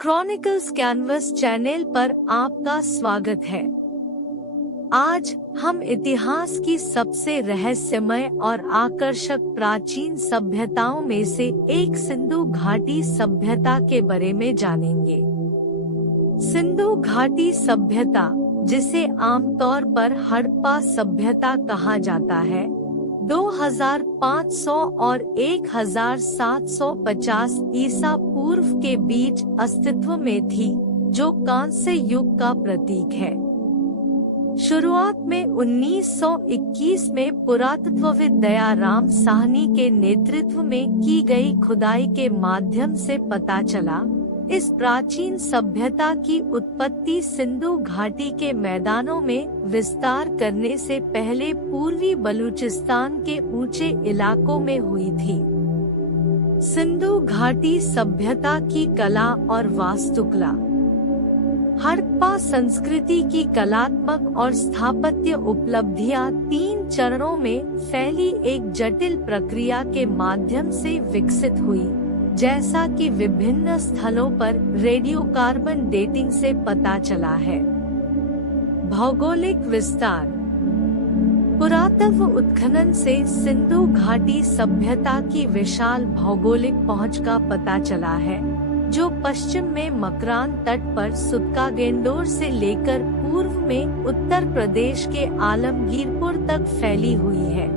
Chronicles canvas channel पर आपका स्वागत है। आज हम इतिहास की सबसे रहस्यमय और आकर्षक प्राचीन सभ्यताओं में से एक सिंधु घाटी सभ्यता के बारे में जानेंगे। सिंधु घाटी सभ्यता, जिसे आमतौर पर हड़प्पा सभ्यता कहा जाता है, 2500 और 1750 ईसा पूर्व के बीच अस्तित्व में थी, जो कांस्य युग का प्रतीक है। शुरुआत में 1921 में पुरातत्वविद दयाराम साहनी के नेतृत्व में की गई खुदाई के माध्यम से पता चला, इस प्राचीन सभ्यता की उत्पत्ति सिंधु घाटी के मैदानों में विस्तार करने से पहले पूर्वी बलूचिस्तान के ऊंचे इलाकों में हुई थी। सिंधु घाटी सभ्यता की कला और वास्तुकला। हड़प्पा संस्कृति की कलात्मक और स्थापत्य उपलब्धियां 3 चरणों में फैली एक जटिल प्रक्रिया के माध्यम से विकसित हुई, जैसा कि विभिन्न स्थलों पर रेडियोकार्बन डेटिंग से पता चला है। भौगोलिक विस्तार। पुरातत्व उत्खनन से सिंधु घाटी सभ्यता की विशाल भौगोलिक पहुंच का पता चला है, जो पश्चिम में मकरान तट पर सुत्कागेंडोर से लेकर पूर्व में उत्तर प्रदेश के आलमगीरपुर तक फैली हुई है।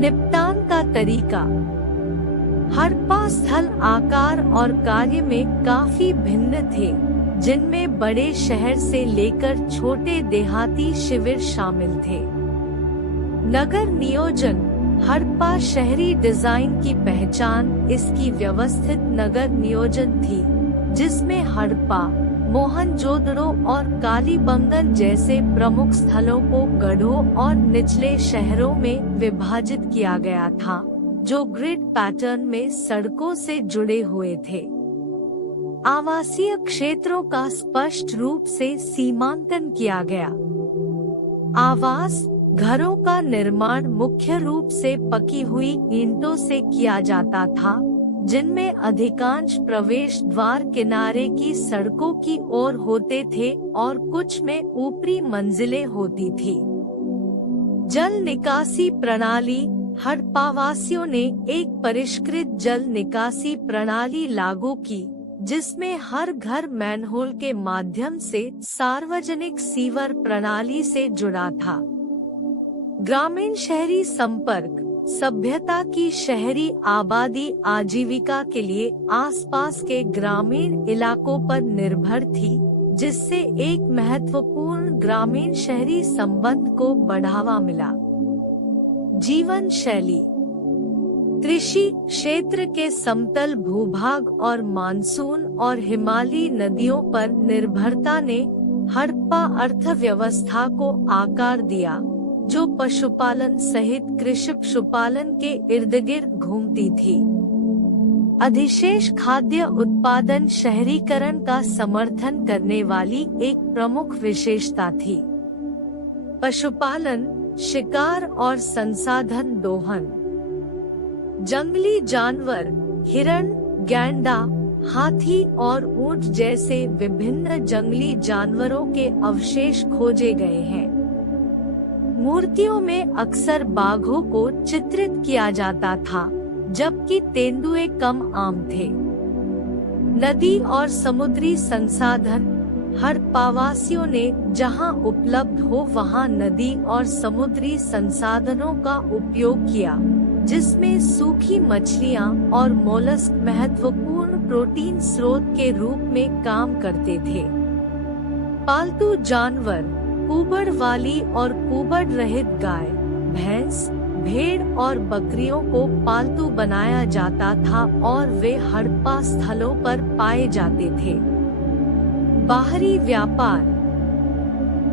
निपटान का तरीका। हड़प्पा स्थल आकार और कार्य में काफी भिन्न थे, जिनमें बड़े शहर से लेकर छोटे देहाती शिविर शामिल थे। नगर नियोजन। हड़प्पा शहरी डिजाइन की पहचान इसकी व्यवस्थित नगर नियोजन थी, जिसमें हड़प्पा, मोहनजोदड़ो और कालीबंगन जैसे प्रमुख स्थलों को गढ़ों और निचले शहरों में विभाजित किया गया था, जो ग्रिड पैटर्न में सड़कों से जुड़े हुए थे। आवासीय क्षेत्रों का स्पष्ट रूप से सीमांकन किया गया। आवास घरों का निर्माण मुख्य रूप से पकी हुई ईंटों से किया जाता था, जिनमें अधिकांश प्रवेश द्वार किनारे की सड़कों की ओर होते थे और कुछ में ऊपरी मंजिलें होती थी। जल निकासी प्रणाली। हड़प्पावासियों ने एक परिष्कृत जल निकासी प्रणाली लागू की, जिसमें हर घर मैनहोल के माध्यम से सार्वजनिक सीवर प्रणाली से जुड़ा था। ग्रामीण शहरी संपर्क। सभ्यता की शहरी आबादी आजीविका के लिए आसपास के ग्रामीण इलाकों पर निर्भर थी, जिससे एक महत्वपूर्ण ग्रामीण शहरी संबंध को बढ़ावा मिला। जीवन शैली। कृषि क्षेत्र के समतल भूभाग और मानसून और हिमालयी नदियों पर निर्भरता ने हड़प्पा अर्थव्यवस्था को आकार दिया, जो पशुपालन सहित कृषि पशुपालन के इर्द-गिर्द घूमती थी। अधिशेष खाद्य उत्पादन शहरीकरण का समर्थन करने वाली एक प्रमुख विशेषता थी। पशुपालन, शिकार और संसाधन दोहन। जंगली जानवर, हिरण, गैंडा, हाथी और ऊंट जैसे विभिन्न जंगली जानवरों के अवशेष खोजे गए हैं। मूर्तियों में अक्सर बाघों को चित्रित किया जाता था, जबकि तेंदुए कम आम थे। नदी और समुद्री संसाधन। हड़प्पावासियों ने जहां उपलब्ध हो वहां नदी और समुद्री संसाधनों का उपयोग किया, जिसमें सूखी मछलियां और मोलस्क महत्वपूर्ण प्रोटीन स्रोत के रूप में काम करते थे। पालतू जानवर। कुबड़ वाली और कुबड़ रहित गाय, भैंस, भेड़ और बकरियों को पालतू बनाया जाता था और वे हड़प्पा स्थलों पर पाए जाते थे। बाहरी व्यापार।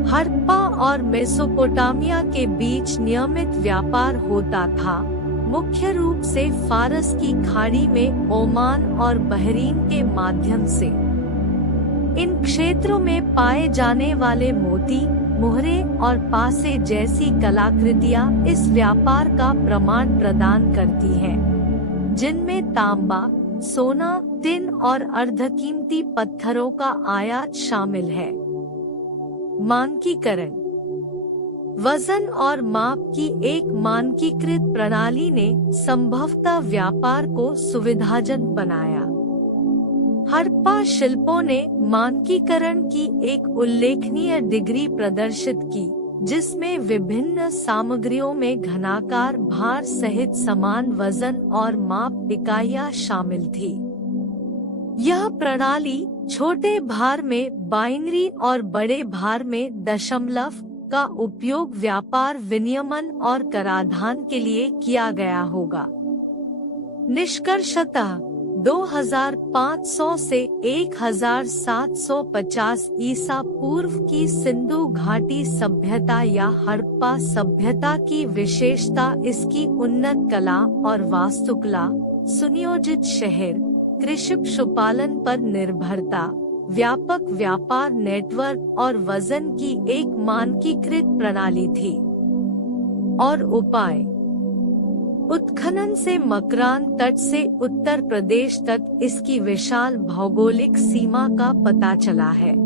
हड़प्पा और मेसोपोटामिया के बीच नियमित व्यापार होता था, मुख्य रूप से फारस की खाड़ी में ओमान और बहरीन के माध्यम से। इन क्षेत्रों में पाए जाने वाले मोती, मुहरे और पासे जैसी कलाकृतियां इस व्यापार का प्रमाण प्रदान करती हैं, जिनमें तांबा, सोना, टिन और अर्धकीमती पत्थरों का आयात शामिल है। मानकीकरण। वजन और माप की एक मानकीकृत प्रणाली ने संभवतः व्यापार को सुविधाजनक बनाया। हड़प्पा शिल्पों ने मानकीकरण की एक उल्लेखनीय डिग्री प्रदर्शित की, जिसमें विभिन्न सामग्रियों में घनाकार भार सहित समान वजन और माप इकाइयां शामिल थी। यह प्रणाली छोटे भार में बाइनरी और बड़े भार में दशमलव का उपयोग व्यापार विनियमन और कराधान के लिए किया गया होगा। निष्कर्षतः 2500 से 1750 ईसा पूर्व की सिंधु घाटी सभ्यता या हड़प्पा सभ्यता की विशेषता इसकी उन्नत कला और वास्तुकला, सुनियोजित शहर, कृषि पशुपालन पर निर्भरता, व्यापक व्यापार नेटवर्क और वजन की एक मानकीकृत प्रणाली थी। और उपाय। उत्खनन से मकरान तट से उत्तर प्रदेश तक इसकी विशाल भौगोलिक सीमा का पता चला है।